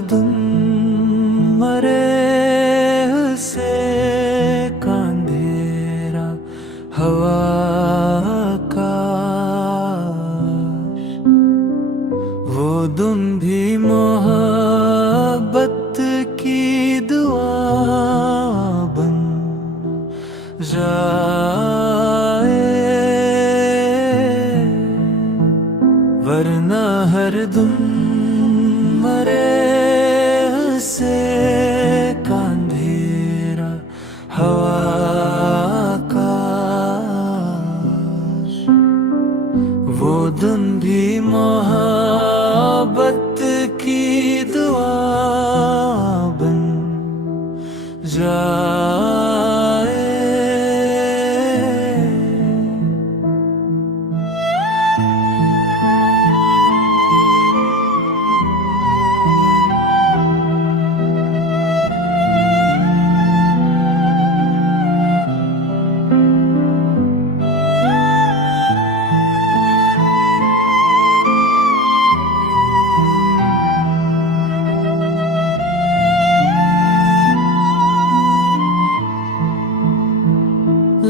हरदम मरे से कांधेरा हवा का वो तुम भी मोहब्बत की दुआ बन जाए, वरना हरदम मरे से कांधेरा हवा का वो दिन भी मोहब्बत की दुआ बन जाए।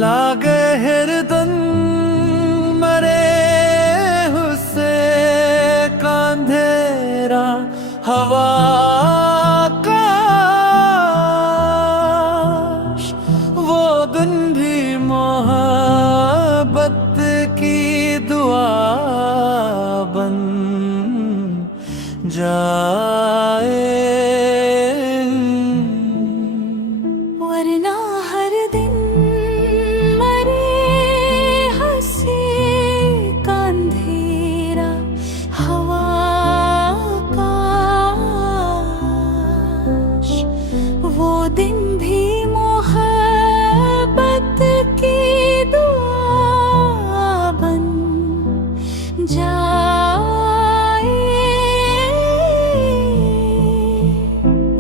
लागे हरदम मरे हुस्से कांधेरा हवा का वो दिन भी मोहब्बत की दुआ बन जाए, वरना हर दिन वो दिन भी मोहब्बत की दुआ बन जाए।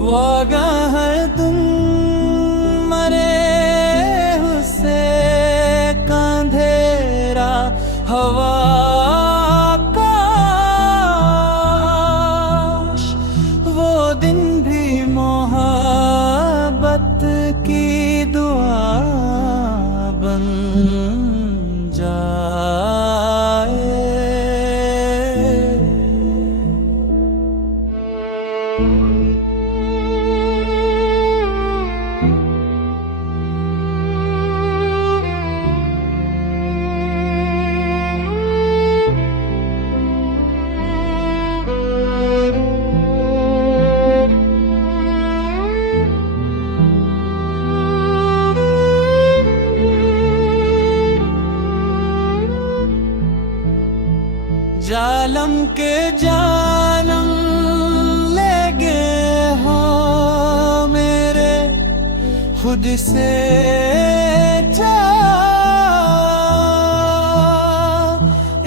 वागा है तुम मरे हुस्से कांधेरा हवा का वो दिन भी मोहब्बत की दुआ बन जाए। जालम के जानम ले गए हो मेरे खुद से जा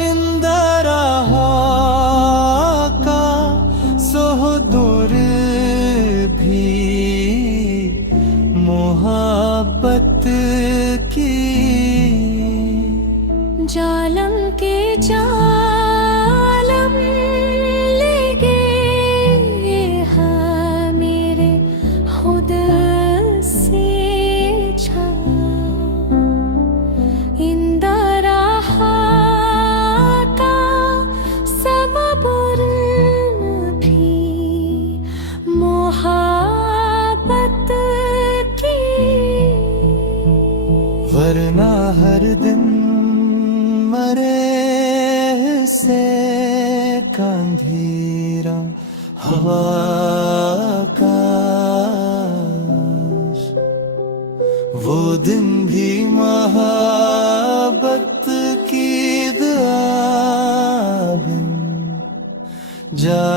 इंदरा हो का सोहदुर भी मोहब्बत की। जालम के जालम ले गए हैं मेरे खुद से छा इंदरा का सबुर भी मोहब्बत की, वरना हर दिन मरे से कांधेरा हवा का वो दिन भी मोहब्बत की दुआ बन जा।